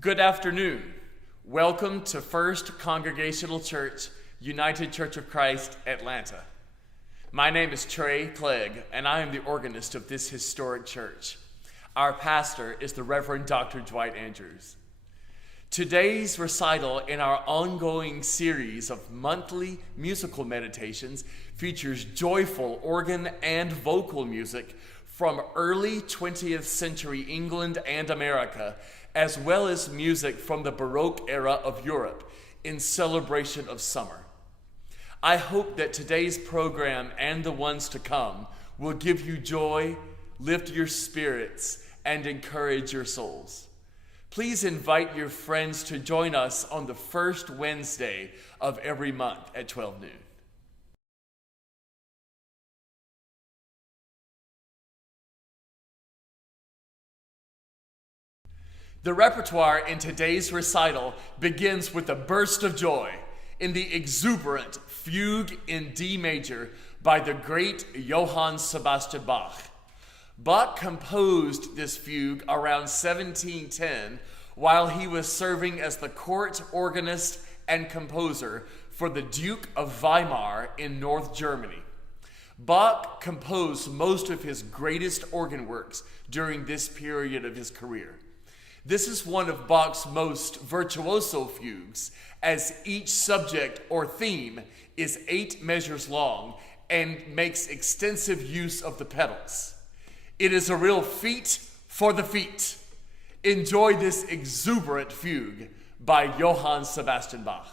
Good afternoon. Welcome to First Congregational Church, United Church of Christ, Atlanta. My name is Trey, Clegg, and I am the organist of this historic church. Our pastor is the Reverend Dr. Dwight Andrews. Today's recital in our ongoing series of monthly musical meditations features joyful organ and vocal music from early 20th century England and America, as well as music from the Baroque era of Europe in celebration of summer. I hope that today's program and the ones to come will give you joy, lift your spirits, and encourage your souls. Please invite your friends to join us on the first Wednesday of every month at 12 noon. The repertoire in today's recital begins with a burst of joy in the exuberant Fugue in D major by the great Johann Sebastian Bach. Bach composed this fugue around 1710 while he was serving as the court organist and composer for the Duke of Weimar in North Germany. Bach composed most of his greatest organ works during this period of his career. This is one of Bach's most virtuoso fugues, as each subject or theme is 8 measures long and makes extensive use of the pedals. It is a real feat for the feet. Enjoy this exuberant fugue by Johann Sebastian Bach.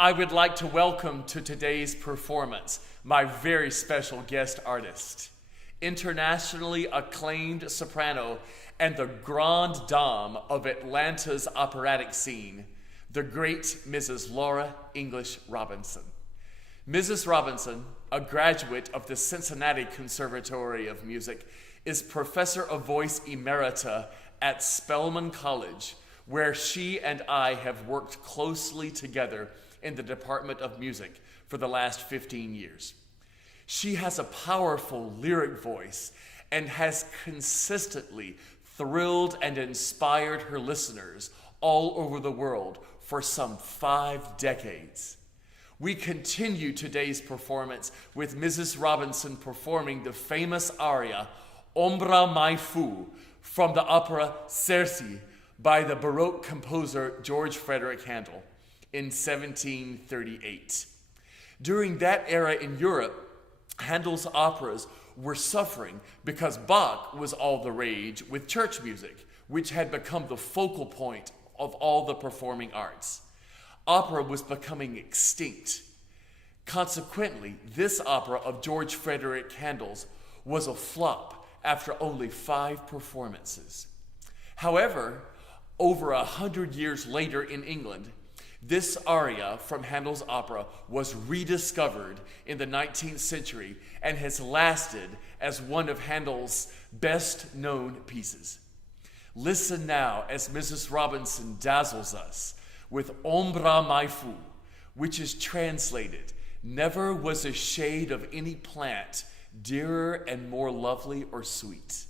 I would like to welcome to today's performance my very special guest artist, internationally acclaimed soprano and the grande dame of Atlanta's operatic scene, the great Mrs. Laura English Robinson. Mrs. Robinson, a graduate of the Cincinnati Conservatory of Music, is professor of voice emerita at Spelman College, where she and I have worked closely together in the Department of Music for the last 15 years. She has a powerful lyric voice and has consistently thrilled and inspired her listeners all over the world for some 5 decades. We continue today's performance with Mrs. Robinson performing the famous aria Ombra mai fu from the opera Circe by the Baroque composer George Frederic Handel in 1738. During that era in Europe, Handel's operas were suffering because Bach was all the rage with church music, which had become the focal point of all the performing arts. Opera was becoming extinct. Consequently, this opera of George Frederic Handel's was a flop after only 5 performances. However, over 100 years later in England, this aria from Handel's opera was rediscovered in the 19th century and has lasted as one of Handel's best-known pieces. Listen now as Mrs. Robinson dazzles us with Ombra mai fu, which is translated, "Never was a shade of any plant dearer and more lovely or sweet."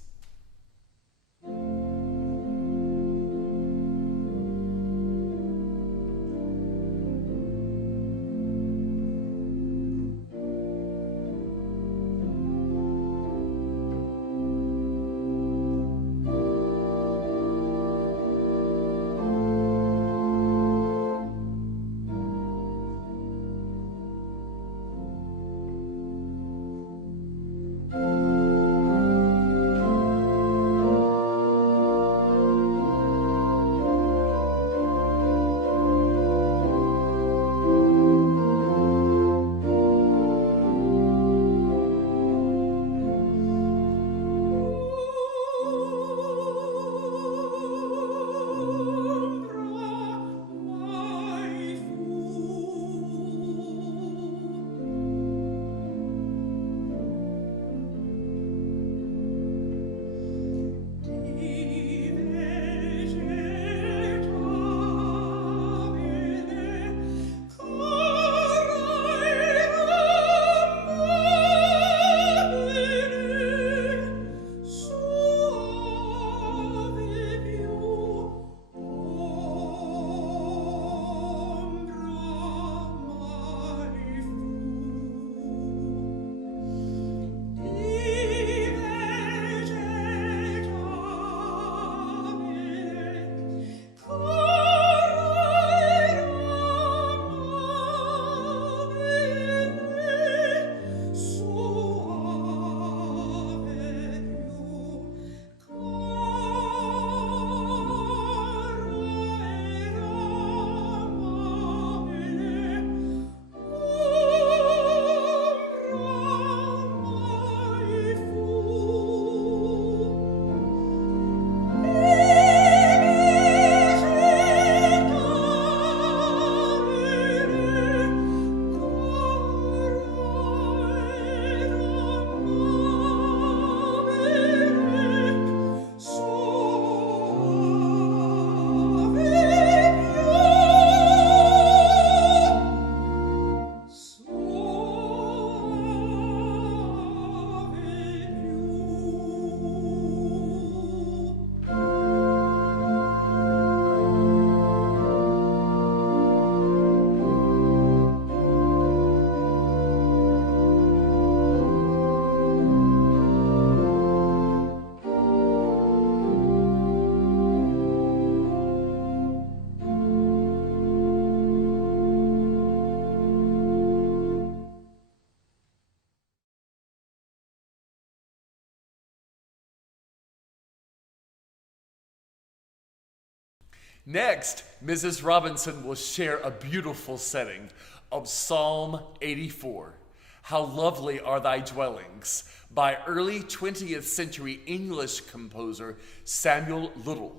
Next, Mrs. Robinson will share a beautiful setting of Psalm 84, How Lovely Are Thy Dwellings, by early 20th century English composer Samuel Liddle.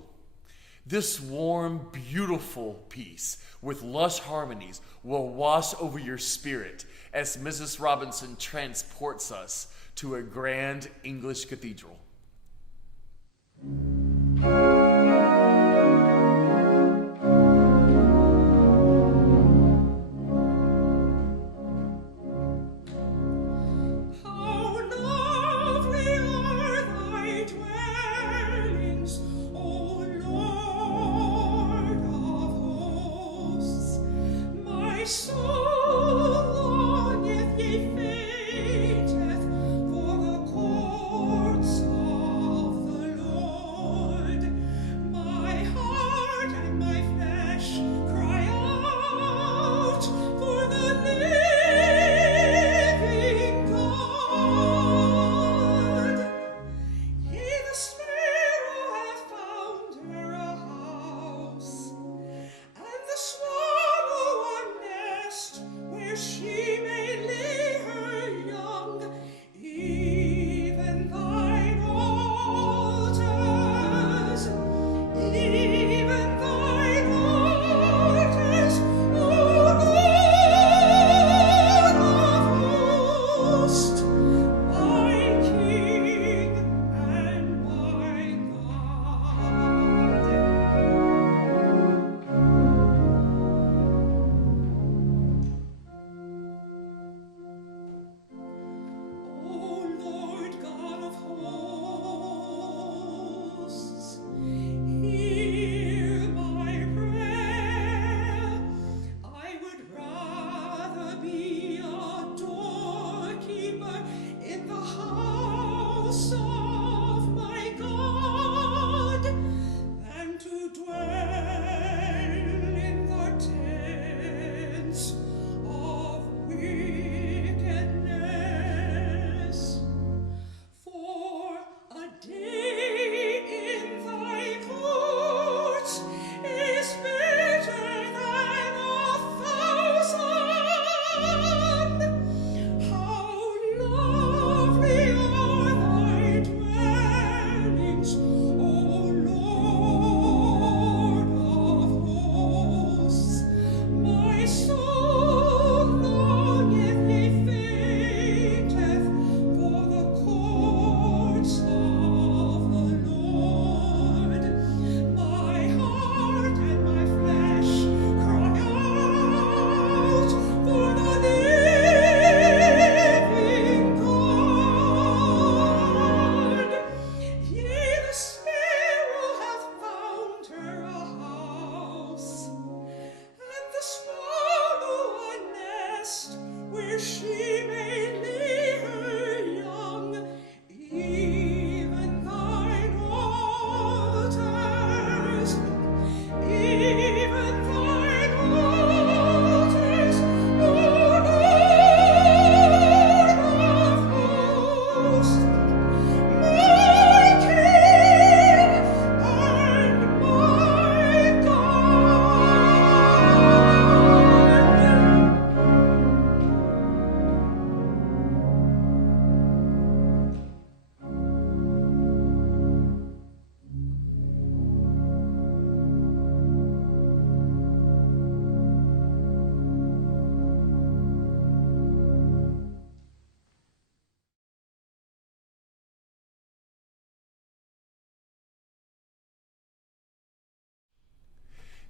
This warm, beautiful piece with lush harmonies will wash over your spirit as Mrs. Robinson transports us to a grand English cathedral.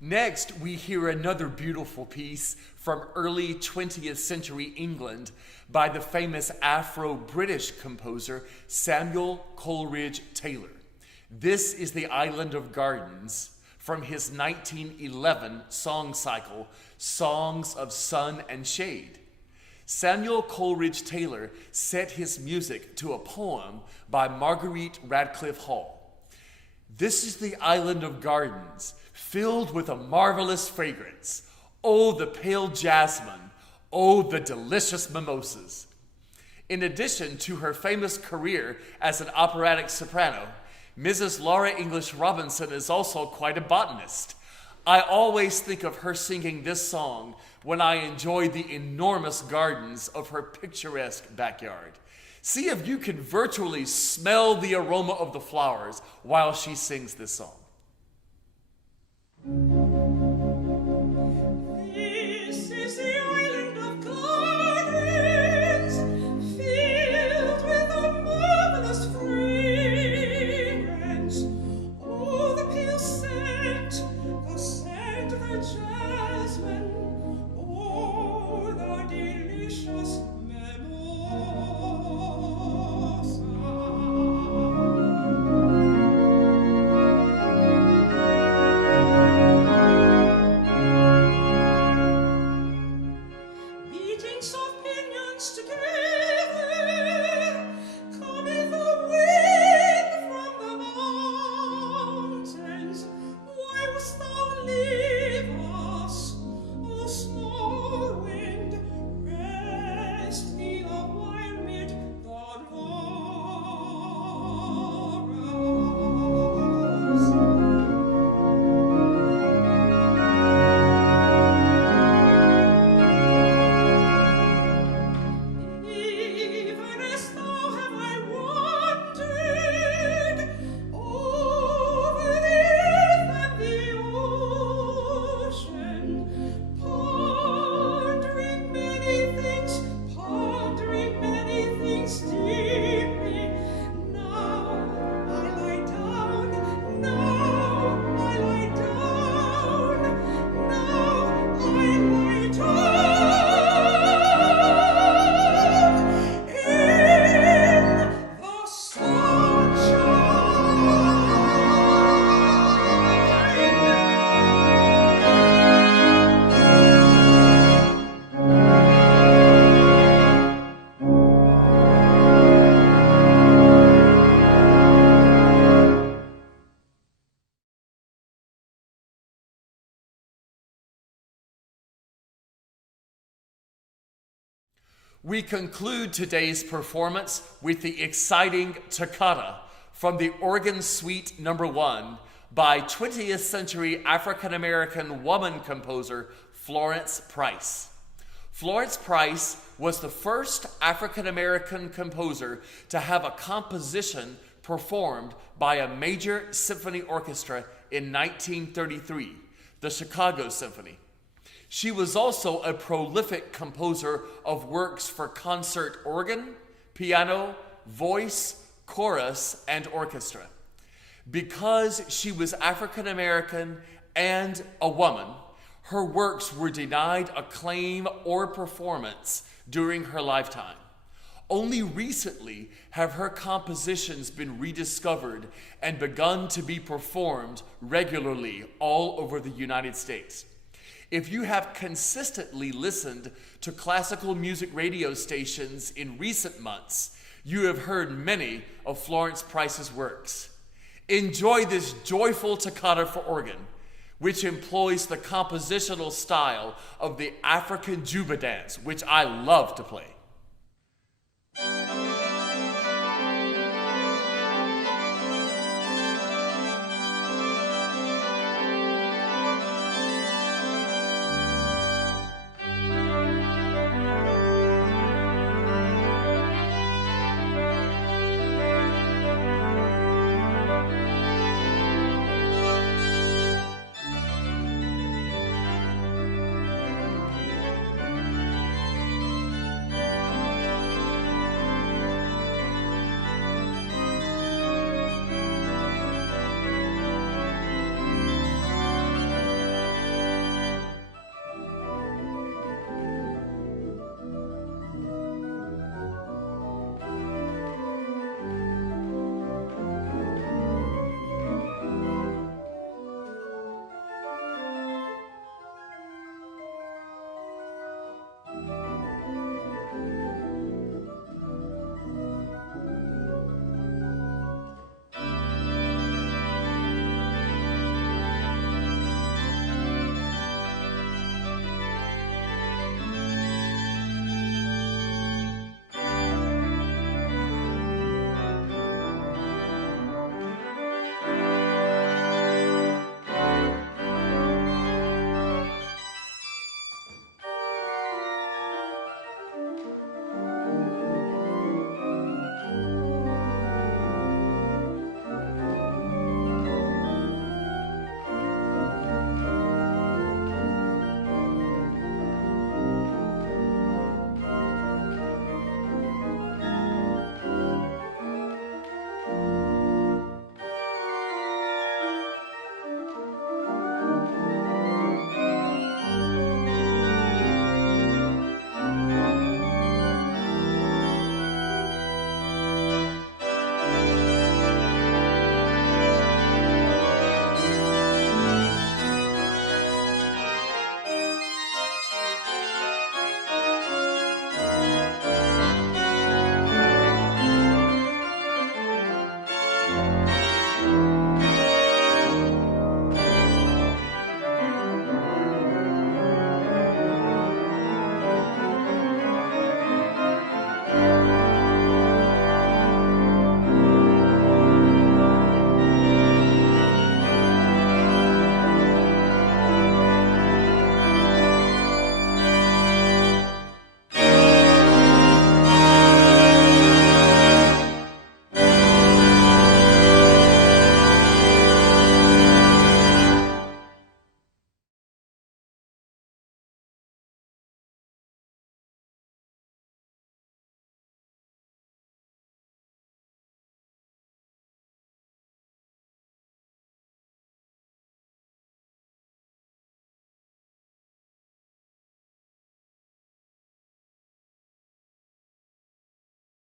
Next, we hear another beautiful piece from early 20th century England by the famous Afro-British composer Samuel Coleridge Taylor. This is the Island of Gardens from his 1911 song cycle, Songs of Sun and Shade. Samuel Coleridge Taylor set his music to a poem by Marguerite Radcliffe Hall. This is the Island of Gardens, filled with a marvelous fragrance. Oh, the pale jasmine. Oh, the delicious mimosas. In addition to her famous career as an operatic soprano, Mrs. Laura English Robinson is also quite a botanist. I always think of her singing this song when I enjoy the enormous gardens of her picturesque backyard. See if you can virtually smell the aroma of the flowers while she sings this song. This is the island of gardens, filled with a marvelous fragrance. Oh, the pale scent, the jasmine, oh, the delicious beating soft pinions together, cometh the wind from the mountains. Why wast thou leave us, O small wind? Rest thee a while mid the laurels. Even as thou have I wandered over the earth and the ocean, pondering many things deeply. Now I lie down, now I lie down, now I lie down in the We conclude today's performance with the exciting toccata from the Organ Suite No. 1 by 20th century African-American woman composer Florence Price. Florence Price was the first African-American composer to have a composition performed by a major symphony orchestra in 1933, the Chicago Symphony. She was also a prolific composer of works for concert organ, piano, voice, chorus, and orchestra. Because she was African American and a woman, her works were denied acclaim or performance during her lifetime. Only recently have her compositions been rediscovered and begun to be performed regularly all over the United States. If you have consistently listened to classical music radio stations in recent months, you have heard many of Florence Price's works. Enjoy this joyful toccata for organ, which employs the compositional style of the African Juba dance, which I love to play.